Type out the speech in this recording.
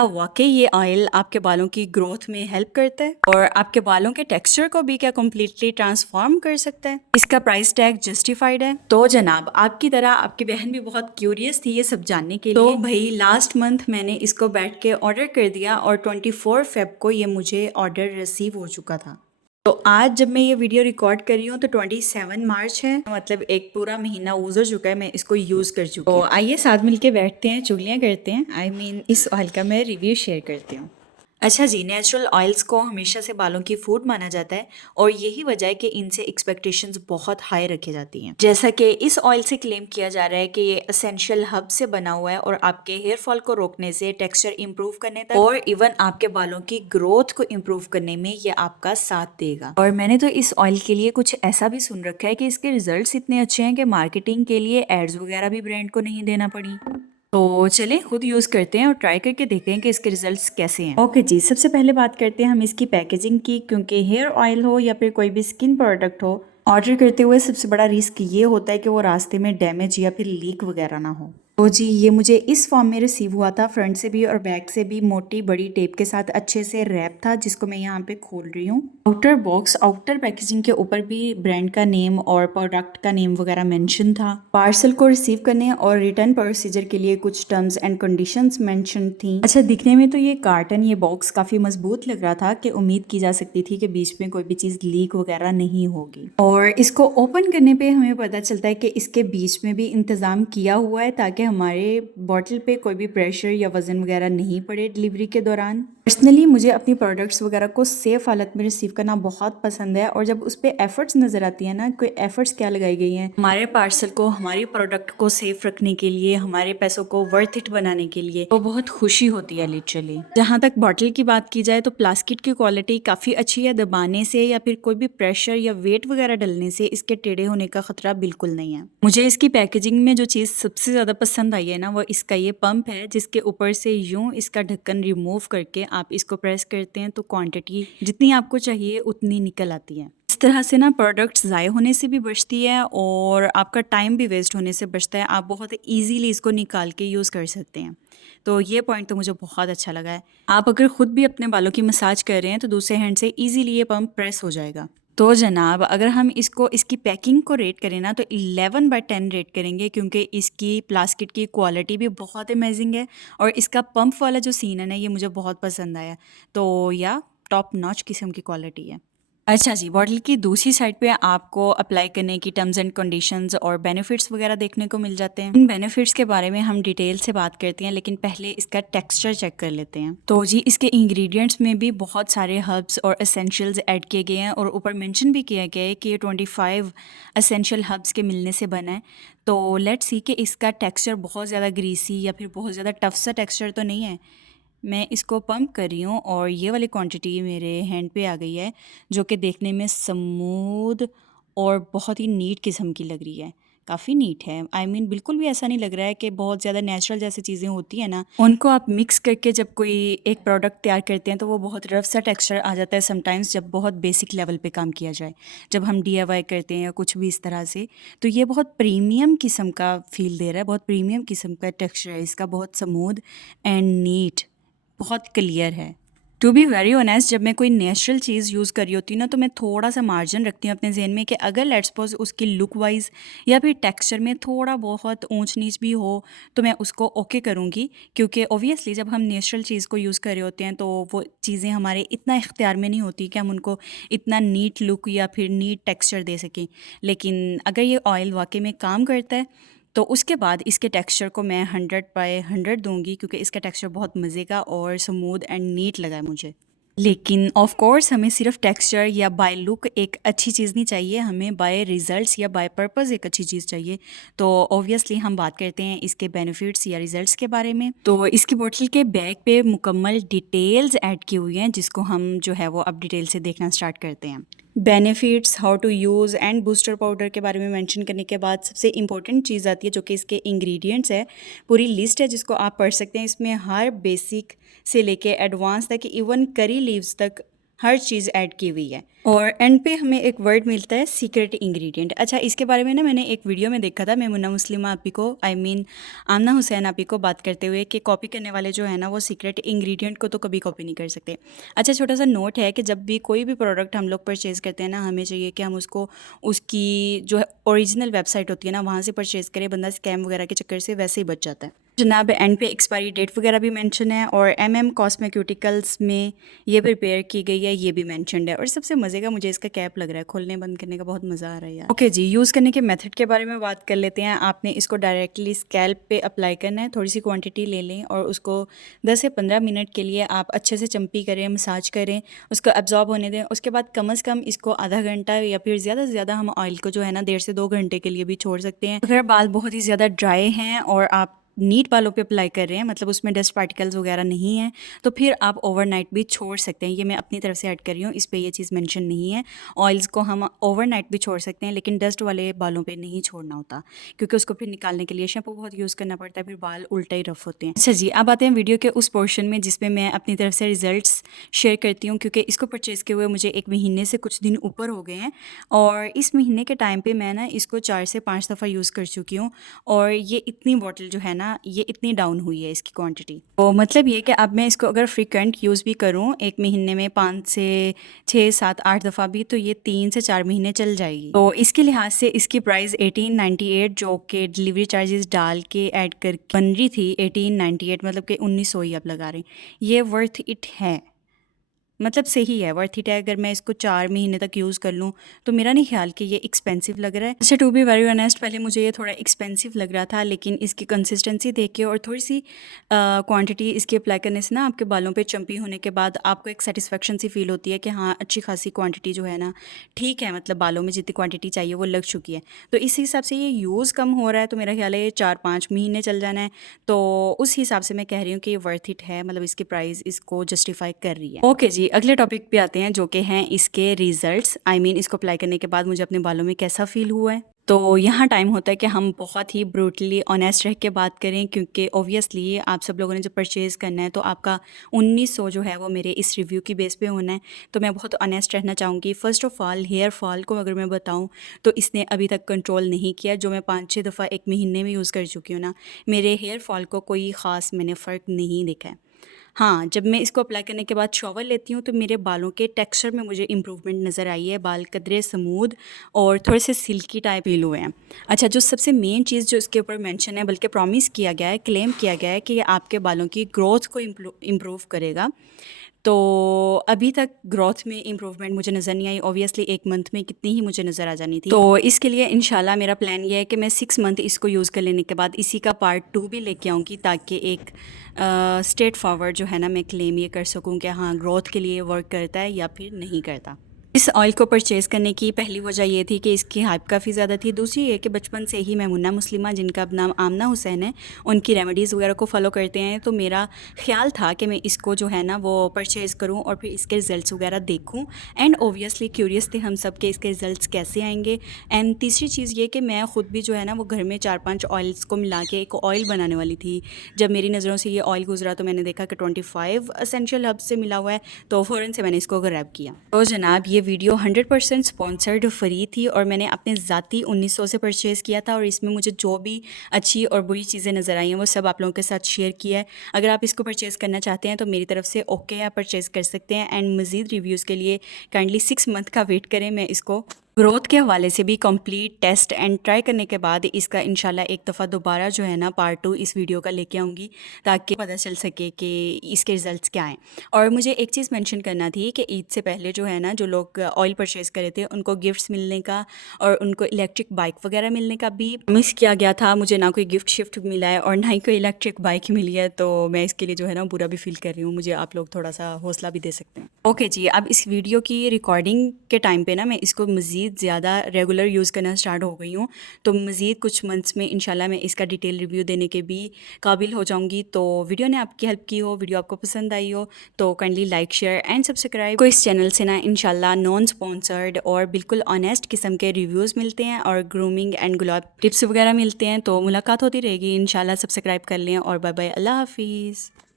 क्या वाकई ये ऑयल आपके बालों की ग्रोथ में हेल्प करता है और आपके बालों के टेक्सचर को भी क्या कम्प्लीटली ट्रांसफॉर्म कर सकता है? इसका प्राइस टैग जस्टिफाइड है? तो जनाब, आपकी तरह आपकी बहन भी बहुत क्यूरियस थी ये सब जानने के लिए। तो भाई लास्ट मंथ मैंने इसको बैठ के ऑर्डर कर दिया और 24 फेब को ये मुझे ऑर्डर रिसीव हो चुका था। तो आज जब मैं ये वीडियो रिकॉर्ड कर रही हूँ तो 27 मार्च है, मतलब एक पूरा महीना गुजर चुका है मैं इसको यूज़ कर चुकी हूँ। तो आइए साथ मिलके बैठते हैं, चुगलियाँ करते हैं। इस ऑयल का मैं रिव्यू शेयर करती हूँ। अच्छा जी, नेचुरल ऑयल्स को हमेशा से बालों की फूड माना जाता है और यही वजह है कि इनसे एक्सपेक्टेशंस बहुत हाई रखी जाती हैं। जैसा कि इस ऑयल से क्लेम किया जा रहा है कि ये एसेंशियल हब से बना हुआ है और आपके हेयर फॉल को रोकने से टेक्सचर इंप्रूव करने तक और इवन आपके बालों की ग्रोथ को इंप्रूव करने में ये आपका साथ देगा। और मैंने तो इस ऑयल के लिए कुछ ऐसा भी सुन रखा है कि इसके रिजल्ट्स इतने अच्छे हैं कि मार्केटिंग के लिए एड्स वगैरह भी ब्रांड को नहीं देना पड़ी। तो चलें खुद यूज़ करते हैं और ट्राई करके देखते हैं कि इसके रिजल्ट्स कैसे हैं। ओके जी, सबसे पहले बात करते हैं हम इसकी पैकेजिंग की, क्योंकि हेयर ऑयल हो या फिर कोई भी स्किन प्रोडक्ट हो, ऑर्डर करते हुए सबसे बड़ा रिस्क ये होता है कि वो रास्ते में डैमेज या फिर लीक वगैरह ना हो। तो जी, ये मुझे इस फॉर्म में रिसीव हुआ था, फ्रंट से भी और बैक से भी मोटी बड़ी टेप के साथ अच्छे से रैप था, जिसको मैं यहाँ पे खोल रही हूँ। आउटर पैकेजिंग के ऊपर भी ब्रांड का नेम और प्रोडक्ट का नेम वगैरह मेंशन था। पार्सल को रिसीव करने और रिटर्न प्रोसीजर के लिए कुछ टर्म्स एंड कंडीशंस मेंशन थी। अच्छा, दिखने में तो ये बॉक्स काफी मजबूत लग रहा था कि उम्मीद की जा सकती थी कि बीच में कोई भी चीज लीक वगैरह नहीं होगी। और इसको ओपन करने पे हमें पता चलता है कि इसके बीच में भी इंतजाम किया हुआ है ताकि हमारे बॉटल पे कोई भी प्रेशर या वजन वगैरह नहीं पड़े डिलीवरी के दौरान। पर्सनली मुझे अपनी प्रोडक्ट्स वगैरह को सेफ हालत में रिसीव करना बहुत पसंद है, और जब उस पर एफर्ट्स नजर आती है ना, कोई एफर्ट्स क्या लगाई गई हैं हमारे पार्सल को, हमारी प्रोडक्ट को सेफ रखने के लिए, हमारे पैसों को वर्थ इट बनाने के लिए, तो बहुत खुशी होती है लिटरली। जहाँ तक बॉटल की बात की जाए तो प्लास्टिक की क्वालिटी काफ़ी अच्छी है, दबाने से या फिर कोई भी प्रेशर या वेट वगैरह डलने से इसके टेढ़े होने का खतरा बिल्कुल नहीं है। मुझे इसकी पैकेजिंग में जो चीज़ सबसे ज़्यादा पसंद आई है ना, वो इसका ये पंप है, जिसके ऊपर से यूं इसका ढक्कन रिमूव करके आप इसको प्रेस करते हैं तो क्वांटिटी जितनी आपको चाहिए उतनी निकल आती है। इस तरह से ना प्रोडक्ट्स ज़ाय होने से भी बचती है और आपका टाइम भी वेस्ट होने से बचता है। आप बहुत ईजीली इसको निकाल के यूज़ कर सकते हैं। तो ये पॉइंट तो मुझे बहुत अच्छा लगा है। आप अगर खुद भी अपने बालों की मसाज कर रहे हैं तो दूसरे हैंड से ईजीली ये पंप प्रेस हो जाएगा। तो जनाब, अगर हम इसकी पैकिंग को रेट करें ना तो 11/10 रेट करेंगे, क्योंकि इसकी प्लास्टिक की क्वालिटी भी बहुत अमेजिंग है और इसका पंप वाला जो सीन है ना, ये मुझे बहुत पसंद आया। तो या टॉप नॉच किस्म की क्वालिटी है। अच्छा जी, बॉटल की दूसरी साइड पे आपको अप्लाई करने की टर्म्स एंड कंडीशंस और बेनिफिट्स वगैरह देखने को मिल जाते हैं। इन बेनिफिट्स के बारे में हम डिटेल से बात करते हैं, लेकिन पहले इसका टेक्सचर चेक कर लेते हैं। तो जी, इसके इंग्रेडिएंट्स में भी बहुत सारे हर्ब्स और एसेंशियल्स ऐड किए गए हैं और ऊपर मेंशन भी किया गया है कि ये 25 एसेंशियल हर्ब्स के मिलने से बना है। तो लेट्स सी कि इसका टेक्सचर बहुत ज़्यादा ग्रीसी या फिर बहुत ज़्यादा टफ सा टेक्सचर तो नहीं है। मैं इसको पंप कर रही हूँ और ये वाली क्वांटिटी मेरे हैंड पे आ गई है, जो कि देखने में स्मूथ और बहुत ही नीट किस्म की लग रही है। काफ़ी नीट है। बिल्कुल भी ऐसा नहीं लग रहा है कि बहुत ज़्यादा नेचुरल जैसी चीज़ें होती हैं ना, उनको आप मिक्स करके जब कोई एक प्रोडक्ट तैयार करते हैं तो वो बहुत रफ सा टेक्सचर आ जाता है समटाइम्स, जब बहुत बेसिक लेवल पे काम किया जाए, जब हम DIY करते हैं या कुछ भी इस तरह से। तो ये बहुत प्रीमियम किस्म का फील दे रहा है, बहुत प्रीमियम किस्म का टेक्सचर है इसका, बहुत स्मूथ एंड नीट, बहुत क्लियर है। टू बी वेरी ऑनेस्ट, जब मैं कोई नेचुरल चीज़ यूज़ कर रही होती हूँ ना, तो मैं थोड़ा सा मार्जिन रखती हूँ अपने जहन में कि अगर लेट्स सपोज उसकी लुक वाइज या फिर टेक्सचर में थोड़ा बहुत ऊंच नीच भी हो तो मैं उसको ओके करूँगी, क्योंकि ओबियसली जब हम नेचुरल चीज़ को यूज़ कर रहे होते हैं तो वो चीज़ें हमारे इतना इख्तियार में नहीं होती कि हम उनको इतना नीट लुक या फिर नीट टेक्सचर दे सकें। लेकिन अगर ये ऑयल वाकई में काम करता है तो उसके बाद इसके टेक्सचर को मैं 100/100 दूंगी, क्योंकि इसका टेक्सचर बहुत मज़े का और स्मूथ एंड नीट लगा है मुझे। लेकिन ऑफ कोर्स हमें सिर्फ टेक्सचर या बाय लुक एक अच्छी चीज़ नहीं चाहिए, हमें बाय रिजल्ट्स या बाय पर्पस एक अच्छी चीज़ चाहिए। तो ऑब्वियसली हम बात करते हैं इसके बेनिफिट्स या रिजल्ट्स के बारे में। तो इसकी बोतल के बैक पे मुकम्मल डिटेल्स ऐड की हुई हैं, जिसको हम जो है वो अब डिटेल से देखना स्टार्ट करते हैं। Benefits, how to use and booster powder के बारे में मेंशन करने के बाद सबसे इंपॉर्टेंट चीज़ आती है, जो कि इसके इंग्रेडिएंट्स है। पूरी लिस्ट है जिसको आप पढ़ सकते हैं। इसमें हर बेसिक से लेके एडवांस तक, इवन करी लीव्स तक हर चीज़ ऐड की हुई है। और एंड पे हमें एक वर्ड मिलता है सीक्रेट इंग्रेडिएंट। अच्छा, इसके बारे में ना मैंने एक वीडियो में देखा था, मैं मुन्ना मुस्लिमा आपी को आमना हुसैन आपी को बात करते हुए कि कॉपी करने वाले जो है ना वो सीक्रेट इंग्रेडिएंट को तो कभी कॉपी नहीं कर सकते। अच्छा, छोटा सा नोट है कि जब भी कोई भी प्रोडक्ट हम लोग परचेज़ करते हैं ना, हमें चाहिए कि हम उसको उसकी जो है ओरिजिनल वेबसाइट होती है ना वहाँ से परचेज़ करें, बंदा स्कैम वगैरह के चक्कर से वैसे ही बच जाता है। जनाब एंड पे एक्सपायरी डेट वगैरह भी मेंशन है और कॉस्मेटिकल्स में ये प्रिपेयर की गई है, ये भी मेंशनड है। और सबसे मज़े का मुझे इसका कैप लग रहा है, खोलने बंद करने का बहुत मज़ा आ रहा है यार। ओके जी, यूज़ करने के मेथड के बारे में बात कर लेते हैं। आपने इसको डायरेक्टली स्कैल्प पे अप्लाई करना है, थोड़ी सी क्वांटिटी ले लें और उसको 10 से 15 मिनट के लिए आप अच्छे से चम्पी करें, मसाज करें, उसको एब्जॉर्ब होने दें। उसके बाद कम से कम इसको आधा घंटा या फिर ज़्यादा से ज़्यादा हम ऑयल को जो है ना 1.5 से 2 घंटे के लिए भी छोड़ सकते हैं। अगर बाल बहुत ही ज़्यादा ड्राई हैं और आप नीट बालों पे अप्लाई कर रहे हैं, मतलब उसमें डस्ट पार्टिकल्स वगैरह नहीं है, तो फिर आप ओवरनाइट भी छोड़ सकते हैं। ये मैं अपनी तरफ से ऐड कर रही हूँ, इस पे ये चीज़ मेंशन नहीं है। ऑयल्स को हम ओवरनाइट भी छोड़ सकते हैं, लेकिन डस्ट वाले बालों पे नहीं छोड़ना होता, क्योंकि उसको फिर निकालने के लिए शैम्पू बहुत यूज़ करना पड़ता है, फिर बाल उल्टा ही रफ होते हैं। अच्छा जी, अब आते हैं वीडियो के उस पोर्शन में जिसमें मैं अपनी तरफ से रिजल्ट्स शेयर करती हूँ, क्योंकि इसको परचेज़ किए हुए मुझे 1 महीने से कुछ दिन ऊपर हो गए हैं और इस महीने के टाइम पे मैं ना इसको 4 से 5 दफ़ा यूज़ कर चुकी हूँ और ये इतनी बॉटल जो है ना ये इतनी डाउन हुई है इसकी क्वांटिटी। तो मतलब ये कि अब मैं इसको अगर फ्रीक्वेंट यूज़ भी करूँ 1 महीने में 5 से 6, 7, 8 दफ़ा भी, तो ये 3 से 4 महीने चल जाएगी। तो इसके लिहाज से इसकी प्राइस 1898 जो कि डिलीवरी चार्जेस डाल के ऐड कर बन रही थी 1898, मतलब कि 1900 ही आप लगा रहे हैं। ये वर्थ इट है, मतलब सही है, वर्थ इट है। अगर मैं इसको 4 महीने तक यूज़ कर लूँ तो मेरा नहीं ख्याल कि ये एक्सपेंसिव लग रहा है। अच्छा, टू बी वेरी ऑनेस्ट, पहले मुझे ये थोड़ा एक्सपेंसिव लग रहा था, लेकिन इसकी कंसिस्टेंसी देख के और थोड़ी सी क्वांटिटी इसकी अप्लाई करने से ना आपके बालों पे चंपी होने के बाद आपको एक सेटिस्फेक्शन सी फील होती है कि हाँ, अच्छी खासी क्वांटिटी जो है ना ठीक है, मतलब बालों में जितनी क्वांटिटी चाहिए वो लग चुकी है। तो इस हिसाब से ये यूज़ कम हो रहा है, तो मेरा ख्याल है ये 4-5 महीने चल जाना है। तो उस हिसाब से मैं कह रही हूँ कि ये वर्थ इट है, मतलब इसकी प्राइस इसको जस्टिफाई कर रही है। ओके जी, अगले टॉपिक पे आते हैं जो कि हैं इसके रिजल्ट्स। इसको अप्लाई करने के बाद मुझे अपने बालों में कैसा फील हुआ है। तो यहाँ टाइम होता है कि हम बहुत ही ब्रूटली ऑनेस्ट रह के बात करें, क्योंकि ऑब्वियसली आप सब लोगों ने जब परचेज़ करना है तो आपका 1900 जो है वो मेरे इस रिव्यू की बेस पे होना है। तो मैं बहुत ऑनेस्ट रहना चाहूँगी। First of all, hair fall को अगर मैं बताऊँ तो इसने अभी तक कंट्रोल नहीं किया। जो मैं 5-6 दफ़ा 1 महीने में यूज़ कर चुकी हूँ ना, मेरे हेयर फॉल को कोई ख़ास मैंने फ़र्क नहीं देखा है। हाँ, जब मैं इसको अप्लाई करने के बाद शॉवर लेती हूँ तो मेरे बालों के टेक्सचर में मुझे इम्प्रूवमेंट नज़र आई है। बाल कदरे स्मूथ और थोड़े से सिल्की टाइप फ़ील हुए हैं। अच्छा, जो सबसे मेन चीज़ जो इसके ऊपर मेंशन है, बल्कि प्रॉमिस किया गया है, क्लेम किया गया है कि ये आपके बालों की ग्रोथ को इम्प्रूव करेगा। तो अभी तक ग्रोथ में इम्प्रूवमेंट मुझे नज़र नहीं आई। ऑब्वियसली 1 मंथ में कितनी ही मुझे नज़र आ जानी थी। तो इसके लिए इंशाल्लाह मेरा प्लान ये है कि मैं 6 मंथ इसको यूज़ कर लेने के बाद इसी का पार्ट 2 भी लेके आऊँगी, ताकि एक स्ट्रेट फॉरवर्ड जो है ना मैं क्लेम ये कर सकूँ कि हाँ, ग्रोथ के लिए वर्क करता है या फिर नहीं करता। इस ऑयल को परचेज़ करने की पहली वजह ये थी कि इसकी हाइप काफ़ी ज़्यादा थी। दूसरी ये कि बचपन से ही मैं मुन्ना मुस्लिमा, जिनका अब नाम आमना हुसैन है, उनकी रेमेडीज़ वगैरह को फ़ॉलो करते हैं। तो मेरा ख़्याल था कि मैं इसको जो है ना वो परचेज़ करूं और फिर इसके रिज़ल्ट्स वगैरह देखूं। एंड ओबियसली क्यूरियस थे हम सब के इसके रिज़ल्ट्स कैसे आएंगे। एंड तीसरी चीज़ ये कि मैं ख़ुद भी जो है ना वो घर में 4-5 ऑयल्स को मिला के एक ऑयल बनाने वाली थी। जब मेरी नज़रों से ये ऑयल गुजरा तो मैंने देखा कि 25 एसेंशियल हर्ब्स से मिला हुआ है, तो फ़ौरन से मैंने इसको ग्रैब किया। तो जनाब, ये वीडियो 100% स्पॉन्सर्ड फ्री थी और मैंने अपने ज़ाती 1900 से परचेज़ किया था और इसमें मुझे जो भी अच्छी और बुरी चीज़ें नज़र आई हैं वो सब आप लोगों के साथ शेयर किया है। अगर आप इसको परचेज़ करना चाहते हैं तो मेरी तरफ से ओके है, आप परचेज़ कर सकते हैं। एंड मज़ीद रिव्यूज़ के लिए काइंडली 6 मंथ का वेट करें। मैं इसको ग्रोथ के हवाले से भी कंप्लीट टेस्ट एंड ट्राई करने के बाद इसका इंशाल्लाह एक दफ़ा दोबारा जो है ना पार्ट 2 इस वीडियो का लेके आऊँगी, ताकि पता चल सके कि इसके रिज़ल्ट्स क्या हैं। और मुझे एक चीज़ मेंशन करना थी कि ईद से पहले जो है ना जो लोग ऑयल परचेज़ करे थे उनको गिफ्ट्स मिलने का और उनको इलेक्ट्रिक बाइक वगैरह मिलने का भी मिस किया गया था। मुझे ना कोई गिफ्ट शिफ्ट मिला है और ना ही कोई इलेक्ट्रिक बाइक मिली है, तो मैं इसके लिए जो है ना बुरा भी फील कर रही हूँ। मुझे आप लोग थोड़ा सा हौसला भी दे सकते हैं। ओके जी, अब इस वीडियो की रिकॉर्डिंग के टाइम पे ना मैं इसको मज़ीद ज़्यादा रेगुलर यूज़ करना स्टार्ट हो गई हूँ, तो मज़ीद कुछ मंथ्स में इंशाल्लाह मैं इसका डिटेल रिव्यू देने के भी काबिल हो जाऊँगी। तो वीडियो ने आपकी हेल्प की हो, वीडियो आपको पसंद आई हो, तो kindly like, share and subscribe. को इस चैनल से ना इंशाल्लाह नॉन स्पॉन्सर्ड और बिल्कुल ऑनेस्ट किस्म के रिव्यूज़ मिलते हैं और ग्रूमिंग एंड गुलाब टिप्स वगैरह मिलते हैं। तो मुलाकात होती रहेगी इंशाल्लाह। सब्सक्राइब कर लें और बाय बाय, अल्लाह हाफिज़।